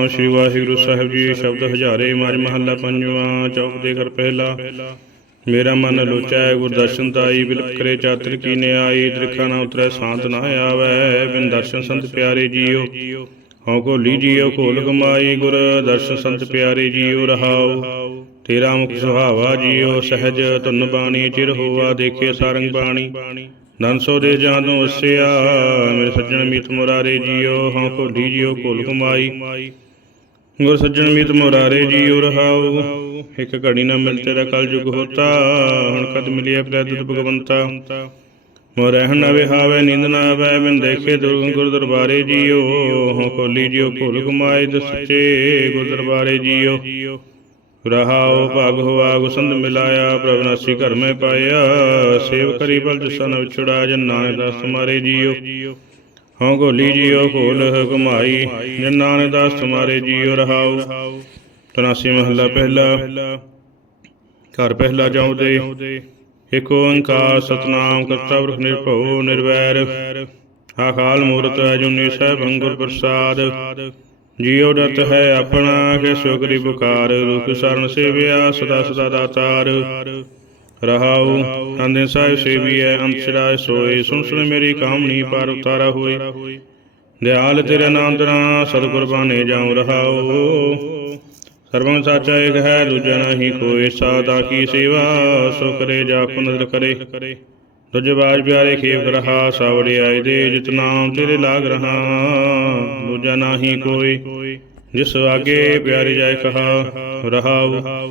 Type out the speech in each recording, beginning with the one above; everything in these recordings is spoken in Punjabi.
ਖਾਲਸਾ ਸ੍ਰੀ ਵਾਹਿਗੁਰੂ ਸਾਹਿਬ ਜੀ, ਸ਼ਬਦ ਹਜ਼ਾਰੇ ਮਾਜ ਮਹੱਲਾ ਪੰਜਵਾਂ, ਚੌਕ ਦੇ ਘਰ ਪਹਿਲਾ। ਮੇਰਾ ਮਨ ਲੋਚਾ ਹੈ ਦਰਸ਼ਨ ਤਾਈ ਬਿਲਕ ਕਰੇ ਚਾਤਰ ਕੀ ਨਿਆਈ ਦ੍ਰਿਖਾ ਨਾ ਉਤਰੈ, ਸ਼ਾਂਤ ਨਾ ਆਵੈ, ਬਿਨ ਦਰਸ਼ਨ ਸੰਤ ਪਿਆਰੇ ਜੀਓ। ਹਉ ਕੋ ਲੀਜੀਓ ਖੋਲ ਕਮਾਈ ਗੁਰ, ਦਰਸ਼ਨ ਸੰਤ ਪਿਆਰੇ ਜੀਓ, ਰਹਾਉ। ਤੇਰਾ ਮੁਖ ਸੁਹਾਵਾ ਜੀਓ, ਸਹਿਜ ਧੁਨ ਬਾਣੀ, ਚਿਰ ਹੋਵਾ ਦੇਖੇ ਸਾਰੰਗ ਬਾਣੀ। ਨਨ ਸੋ ਦੇ ਜਾਂਦੋਂ ਅਸਿਆ, ਮੇਰੇ ਸੱਜਣ ਮੀਤ ਮੁਰਾਰੇ ਜੀਓ। ਹਉ ਕੋ ਲੀਜੀਓ ਖੋਲ ਕਮਾਈ। ਗੁਰ ਸੱਜਣ ਮੀਤ ਮੁਰਾਰੇ ਜੀਉ ਰਹਾਉ ਇੱਕ ਘੜੀ ਨਾ ਮਿਲ ਤੇਰਾ ਕਲ ਯੁਗ ਹੋਤਾ। ਹੁਣ ਕਦ ਮਿਲਿਆ ਪ੍ਰਦੁਤ ਭਗਵੰਤਾ। ਮੋ ਰਹਿਣ ਨਾ ਵਿਹਾਵੇ ਨੀਂਦ ਨਾ ਆਵੇ ਬਿਨ ਦੇਖੇ ਗੁਰ ਦਰਬਾਰੇ ਹੋ ਕੋਲੀ ਜੀਉ ਭੁਲ ਗੁਮਾਏ ਦਸ ਸੱਚੇ ਗੁਰ ਦਰਬਾਰੇ ਜੀਉ ਰਹਾਉ ਭਾਗ ਹੋਆ ਗੁਸੰਦ ਮਿਲਾਇਆ ਪ੍ਰਭ ਨਾਸੀ ਘਰ ਮੈਂ ਪਾਇਆ। ਸੇਵ ਕਰੀ ਬਲ ਜਸਾ ਨ ਵਿਛੜਾ ਜਨ ਨਾਨਕ ਦਾਸ ਤੁਮਾਰੇ ਜੀਉ ਹਉ ਗੋਲੀ ਜੀਓ ਖੋਲ ਘੁਮਾਈ, ਜਨ ਨਾਨਕ ਦਾਸ ਤੁਮਾਰੇ ਜੀਉ ਰਹਾਉ। ਤਨਾਸੀ ਮਹੱਲਾ ਪਹਿਲਾ, ਘਰ ਪਹਿਲਾ ਜਾਉਦੇ। ਇਕ ਓੰਕਾਰ ਸਤਨਾਮ ਕਰਤਾ ਬ੍ਰਹਮ ਨਿਰਭਉ ਨਿਰਵੈਰ। ਆਕਾਲ ਮੂਰਤ ਅਜੂਨੀ ਸਹਿਬ ਅੰਗੁਰ ਪ੍ਰਸਾਦ। ਜੀਉ ਦਤ ਹੈ ਆਪਣਾ, ਕੇ ਸੁਗਰੀ ਪੁਕਾਰ। ਰੂਪ ਸਰਨ ਸੇਵਿਆ ਸਦਾ ਸਦਾ ਦਾਤਾਰ। ਰਹਾਉ ਅੰਦੇ ਸਾਹਿਬ ਸੇਵੀਐ, ਅੰਤ ਛੜਾਏ ਸੋਏ, ਸੁਣ ਸੁਣ ਮੇਰੀ ਕਾਮਣੀ ਪਰ ਉਤਾਰਾ ਹੋਏ। ਦਿਆਲ ਤੇਰੇ ਨਾਮ ਦਰਾ ਸਤਿਗੁਰ ਜਾਉ ਰਹਾਉ। ਸਰਬੰ ਸਾਚਾ ਏਕ ਹੈ, ਦੂਜਾ ਨਹੀਂ ਕੋਈ ਸਾਦਾ ਕੀ ਸੇਵਾ ਸੋ ਕਰੇ ਜਾ ਕੋ ਕਰੇ। ਤੁਝ ਬਾਜ ਪਿਆਰੇ ਖੇਵ ਰਹਾ, ਸਾਵੜੇ ਆਏ ਦੇ, ਜਿਤ ਨਾਮ ਤੇਰੇ ਲਾਗ ਰਹਾ। ਦੂਜਾ ਨਹੀਂ ਕੋਈ ਜਿਸ ਆਗੇ ਪਿਆਰੇ ਜਾਏ ਕਹਾ, ਰਹਾਉ।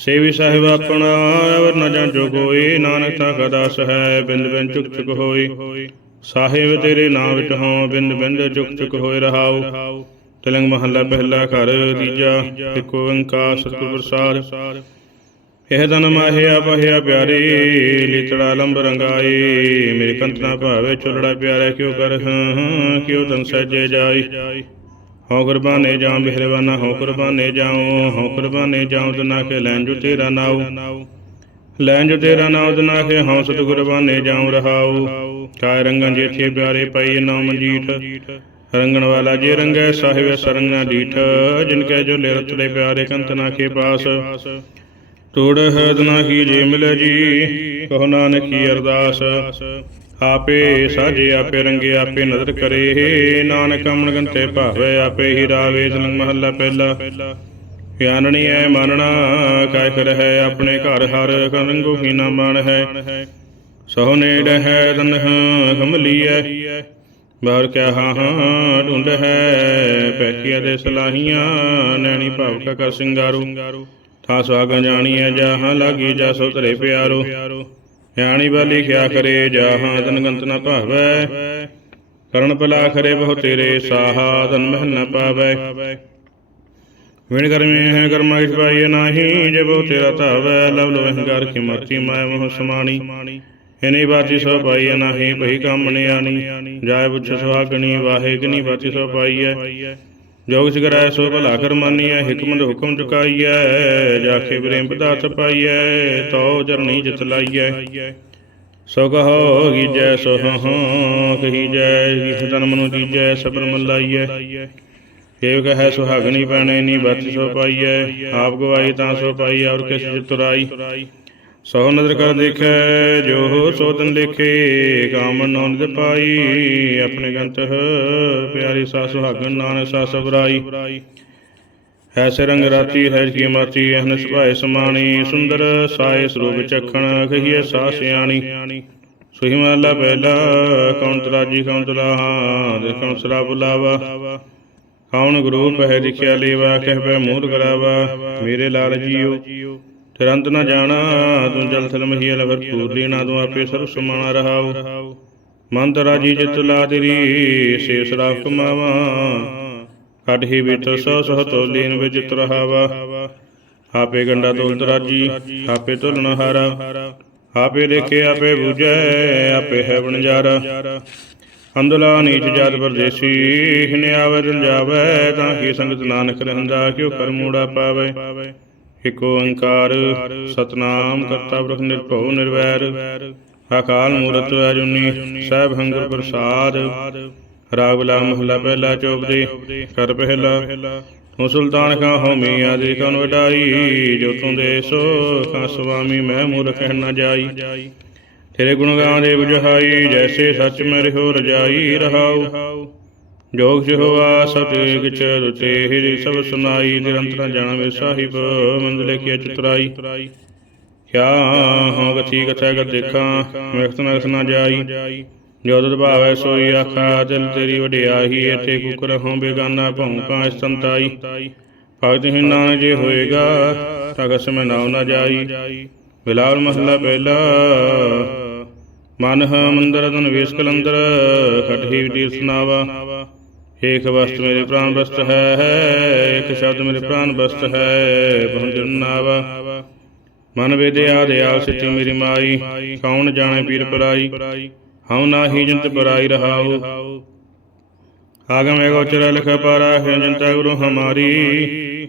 ਸੇਵੀ ਸਾਹਿਬ ਆਪਣਾ ਅਵਰ ਨ ਜਾਂਚੋ ਕੋਈ, ਨਾਨਕ ਤਾਂ ਕਦਾਸ ਹੈ, ਬਿੰਦ ਬਿੰਦ ਚੁਕ ਚੁਕ ਹੋਈ। ਸਾਹਿਬ ਤੇਰੇ ਨਾਮ ਵਿਚ ਹਾਂ, ਬਿੰਦ ਬਿੰਦ ਚੁਕ ਚੁਕ ਹੋਏ ਰਹਾਉ ਤਿਲੰਗ ਮਹੱਲਾ ਪਹਿਲਾ ਘਰ, ਤੀਜਾ ਇੱਕ ਓੰਕਾਰ, ਸਤਿਗੁਰ ਪ੍ਰਸਾਦ ਇਹ ਤਨ ਮਾਹਿਆ ਪਹਿਆ ਪਿਆਰੇ, ਲਿਤੜਾ ਲੰਬ ਰੰਗਾਏ ਮੇਰੇ ਕੰਤਨਾ ਭਾਵੇ ਚੁਲੜਾ ਪਿਆਰਾ, ਕਿਉ ਕਰ ਕਿਉ ਤਨ ਸਜੇ ਜਾਈ। ਹੋ ਕੁਰਬਾਨੇ ਜਾਂ ਬਿਹਰਵਾਨਾ ਹਉ ਕੁਰਬਾਨੇ ਜਾਉ ਹਉ ਕੁਰਬਾਨੇ ਜਾਉ ਤਨਾ ਕੇ ਲੈਣ ਜੋ ਤੇਰਾ ਨਾਉ। ਲੈਣ ਜੋ ਤੇਰਾ ਨਾਉ ਤਨਾ ਕੇ ਹਉ ਸਤ ਕੁਰਬਾਨੇ ਜਾਉ, ਰਹਾਉ। ਕਾਇ ਰੰਗਾਂ ਜੇਥੇ ਪਿਆਰੇ ਪਈ ਨਾਮ ਜੀਠ। ਰੰਗਣ ਵਾਲਾ ਜੇ ਰੰਗੈ, ਸਾਹਿਬ ਸਰੰਗਨਾ ਡੀਠ। ਜਿਨ ਕੈ ਜੋ ਲੈ ਰਤੜੇ ਪਿਆਰੇ ਕੰਤਨਾ ਕੇ ਪਾਸ। ਤੋੜ ਹੈ ਤਨਾ ਹੀ ਜੇ ਮਿਲੇ ਜੀ, ਕਹੋ ਨਾਨਕ ਅਰਦਾਸ। ਆਪੇ ਸਾਜੇ ਆਪੇ ਰੰਗੇ ਆਪੇ ਨਦਰ ਕਰੇ। ਨਾਨਕ ਅਮਨ ਗੰਤੇ ਭਾਵੇ ਆਪੇ ਹੀ ਰਾਵੇ ਸਲੰਗ ਮਹੱਲਾ ਪਹਿਲਾ। ਗਿਆਨਣੀ ਐ ਮਾਨਣਾ ਕਾਇ ਕਰ ਹੈ ਆਪਣੇ ਘਰ ਹਰ ਰੰਗੋ ਹੀ ਨਾ ਮਨ ਹੈ ਸੋ ਨੇੜ ਹੈ ਤਨ ਕਮਲੀਐ ਬਾਹਰ ਕਿਆ ਹਾਂ ਹਾਂ ਢੂੰਡ ਹੈ ਪੈਕੀਆਂ ਦੇ ਸਲਾਹੀਆਂ ਨੈਣੀ ਭਾਵ ਕਾ ਕਰ ਸਿੰਗਾਰੂ। ਥਾ ਸੁਆਗਾਂ ਜਾਣੀਐ ਜਾਹਾਂ ਲਾਗੀ ਜਾ ਸੋ ਧਰੇ ਪਿਆਰੋ। ਗਿਆਨੀ ਬਾ ਲਿਖਿਆ ਕਰੇ, ਜਾਹਾਂ ਤਨ ਗੰਤ ਨ ਭਾਵੈ। ਕਰਨ ਭਲਾ ਕਰੇ ਬਹੁ ਤੇਰੇ ਸਾਹਾ, ਤਨ ਮਹਿਲ ਨ ਪਾਵੈ। ਵਿਣ ਕਰਮੇ ਹੈ ਕਰਮਾ ਇਸ ਪਾਈਏ ਨਾਹੀ, ਜੇ ਬਹੁ ਤੇਰਾ ਧਾਵੈ, ਲਵ ਲੋ ਅਹੰਕਾਰ ਕੀ ਮਰਤੀ ਮਾਇ ਮੋਹ ਸਮਾਣੀ। ਇਨੀ ਬਾਤੀ ਸੋ ਪਾਈਏ ਨਾਹੀ, ਭਈ ਕੰਮ ਨਿਆਣੀ ਜਾਇ ਬੁੱਛ ਸੁਹਾਗਣੀ, ਵਾਹੇ ਕਨੀ ਬਾਤੀ ਸੋ ਪਾਈਐ ਜੋਗ ਸਿਗਰੈ ਸੋ ਭਲਾ ਕਰ ਮਾਨੀਐ ਹਕਮਤ ਹੁਕਮ ਚੁਕਾਈਐ ਜਾਖੇ ਪ੍ਰੇਮ ਪਦਾਰਥ ਪਾਈਐ, ਤਉ ਜਰਨੀ ਜਿਤ ਲਾਈਐ। ਸੋ ਕਹੋ, ਗੀਜੈ ਸੋ ਹਾਂ ਕਹੀ ਜੈ ਜਿਸ ਤਨ ਮਨੁ ਜੀਜੈ, ਸਬਰ ਮਨ ਮਲਾਈਐ ਏਵ ਕਹੈ ਸੁਹਾਗਣੀ ਪੈਣੇ, ਨੀ ਬਤ ਸੋ ਪਾਈਐ। ਆਪ ਗਵਾਈ ਤਾਂ ਸੋ ਪਾਈ, ਔਰ ਕਿਸ ਚਿਤੁਰਾਈ ਸੋ ਨਦਰ ਕਰ ਦੇਖੈ, ਜੋ ਸੋ ਦਿਨ ਲਿਖੇ, ਕਾਮ ਨੌਨ ਪਾਈ, ਆਪਣੇ ਗੰਤ ਪਿਆਰੀ ਸਾ ਸੁਹਾਗਨ ਨਾਨਕ ਸਾ ਸਬਰਾਈ। ਐਸੇ ਰੰਗ ਰਾਤੀ, ਹੈ ਕੀ ਮਾਤੀ, ਅਹਨ ਸੁਭਾਏ ਸਮਾਣੀ, ਸੁੰਦਰ ਸਾਏ ਸਰੂਪ ਚਖਣ ਕਹੀਏ ਸਾ ਸਿਆਣੀ। ਸੁਹੀ ਮਹਲਾ ਪਹਿਲਾ ਕੌਣ ਤਰਾਜੀ, ਕੌਣ ਤਲਾਹਾ, ਦੇਖਣ ਸਰਾ ਬੁਲਾਵਾ ਕੌਣ ਗੁਰੂ ਪਹਿ ਲਿਖਿਆ ਲੇਵਾ, ਕਹਿ ਪੈ ਮੂਰ ਕਰਾਵਾ ਮੇਰੇ ਲਾਲ ਜੀਓ। ਤੁਰੰਤ ਨਾ ਜਾਣਾ, ਤੂੰ ਜਲ ਥਲ ਮਹੀਲ ਭਰਪੂਰ ਲੀਣਾ ਤੂੰ ਆਪੇ ਸਰਬ ਸਮਾਣਾ ਰਹਾਉ। ਮੰਤ ਰਾਜੀ ਜਿਤ ਲਾ ਤੇਰੀ ਸੇ ਸਰਾਫ ਕਮਾਵਾ। ਕੱਢ ਹੀ ਬਿਤ ਸੋ ਸੋ ਤੋਲੀਨ ਵਿੱਚ ਰਹਾਵਾ। ਆਪੇ ਗੰਡਾ ਤੋਲ ਰਾਜੀ ਆਪੇ ਤੁਲਨ ਹਾਰਾ। ਆਪੇ ਦੇਖੇ, ਆਪੇ ਬੁਝੈ, ਆਪੇ ਹੈ ਬਣਜਾਰਾ ਅੰਦਲਾ ਨੀਚ ਜਾਤ ਪਰਦੇਸੀ, ਹਿਨੇ ਆਵੇ, ਦਿਲ ਤਾਂ ਕੀ ਸੰਗਤ ਨਾਨਕ ਰਹਿੰਦਾ, ਕਿਉ ਕਰ ਮੂੜਾ ਪਾਵੇ। ਇਕ ਓੰਕਾਰ, ਸਤਨਾਮ, ਕਰਤਾ ਬ੍ਰਹਮ ਨਿਰਭਉ ਨਿਰਵੈਰ, ਅਕਾਲ ਮੂਰਤ ਅਜੂਨੀ, ਸਹਿਬ ਹੰਗਰ ਪ੍ਰਸਾਦ। ਰਾਗ ਬਿਲਾਮ ਮਹਲਾ ਪਹਿਲਾ ਚੌਪਦੀ ਕਰ ਪਹਿਲਾ। ਹੋ ਸੁਲਤਾਨ ਕਾ ਹੋਮੀ ਆਦਿ ਕਨ ਵਡਾਈ ਜੋ ਤੁਮ ਦੇ ਸੋ ਕਾ ਸੁਆਮੀ, ਮੈਂ ਮੂਰਖ ਕਹਿ ਨਾ ਜਾਈ। ਤੇਰੇ ਗੁਣ ਗਾਵੇ ਬੁਝਾਈ, ਜੈਸੇ ਸੱਚ ਮੈਂ ਰਹਿਓ ਰਜਾਈ ਰਹਾਉ। ਜੋਗ ਜਿ ਹੋਆ ਸਤ ਰਤੇ ਹਿਰੀ ਸਭ ਸੁਨਾਈ, ਨਿਰੰਤਰ ਜਾਣਵੇ ਸਾਹਿਬ ਮੰਦਲੇ ਕੀ ਚਤਰਾਈ। ਕਿਆ ਹਉ ਗਤੀ ਕਥੈ ਕਤ ਦੇਖਾਂ ਮਿਖਤ ਨਗਸ ਨਾ ਜਾਈ। ਜੋ ਤੁਧ ਭਾਵੈ ਸੋਈ ਆਖਾ ਦਿਲ ਤੇਰੀ ਵਡਿਆਈ ਇਥੇ ਕੁਕਰ ਹਉ ਬੇਗਾਨਾ ਭੌਂਕਾ ਸੰਤਾਈ। ਭਗਤ ਹੀ ਨਾਨਕ ਜੇ ਹੋਏਗਾ ਤਗਸ ਮੈਂ ਨਾਉ ਨਾ ਜਾਈ। ਬਿਲਾਲ ਮਹਲਾ ਪਹਿਲਾ, ਮਨ ਹ ਮੰਦਰ, ਤਨ ਵੇਸ ਕਲੰਦਰ ਖਟਹੀ ਵਿਦੀ ਸੁਨਾਵਾ। ਏਕ ਵਸਤ ਮੇਰੇ ਪ੍ਰਾਨ ਵਸਤ ਹੈ, ਏਕ ਸ਼ਬਦ ਮੇਰੇ ਪ੍ਰਾਨ ਵਸਤ ਹੈ ਬਹੁ ਜਨਾਵਾ ਮਨ ਵੇਦੇ ਆਦਿਆਲ ਸਿੱਧੀ ਮੇਰੀ ਮਾਈ, ਕੌਣ ਜਾਣੇ ਪੀਰ ਪਰਾਈ? ਹਉ ਨਾਹੀ ਜੰਤ ਪਰਾਈ ਰਹਾਉ। ਆਗਮ ਏਗੋ ਚਰ ਲਿਖ ਪਾਰਾ, ਹੈ ਜੰਤਾ ਗੁਰੂ ਹਮਾਰੀ।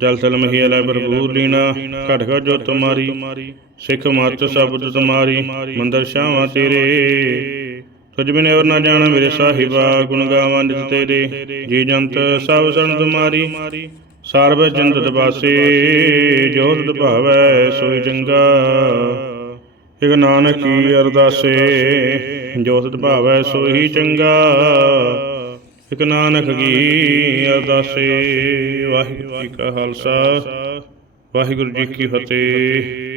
ਜਲ ਤਲ ਮਹੀ ਅਲੈ ਭਰਪੂਰ ਲੀਨਾ, ਘਟ ਘਟ ਜੋ ਤੁਮਾਰੀ ਸਿੱਖ ਮਤ ਸਬਦ ਤੁਮਾਰੀ, ਮੰਦਰ ਸ਼ਾਵਾਂ ਤੇਰੇ। ਤੁਝ ਹੋਰ ਨਾ ਜਾਣਾ ਮੇਰੇ ਸਾਹਿਬਾ, ਗੁਣ ਗਾਵਾਂ ਨਿਤ ਤੇਰੇ ਜੀ ਜੰਤ ਸਭ ਸਰਨ ਤੁਮਾਰੀ ਸਰਬ ਜੰਤਤ ਬਾਸੇ ਜੋਤ ਤੁਧ ਭਾਵੈ ਸੋਈ ਚੰਗਾ। ਇਕ ਨਾਨਕ ਕੀ ਅਰਦਾਸੇ ਜੋਤ ਤੁਧ ਭਾਵੈ ਸੋਈ ਚੰਗਾ। ਇਕ ਨਾਨਕ ਕੀ ਅਰਦਾਸੇ, ਵਾਹਿਗੁਰੂ ਜੀ ਕਾ ਖਾਲਸਾ, ਵਾਹਿਗੁਰੂ ਜੀ ਕੀ ਫਤਿਹ।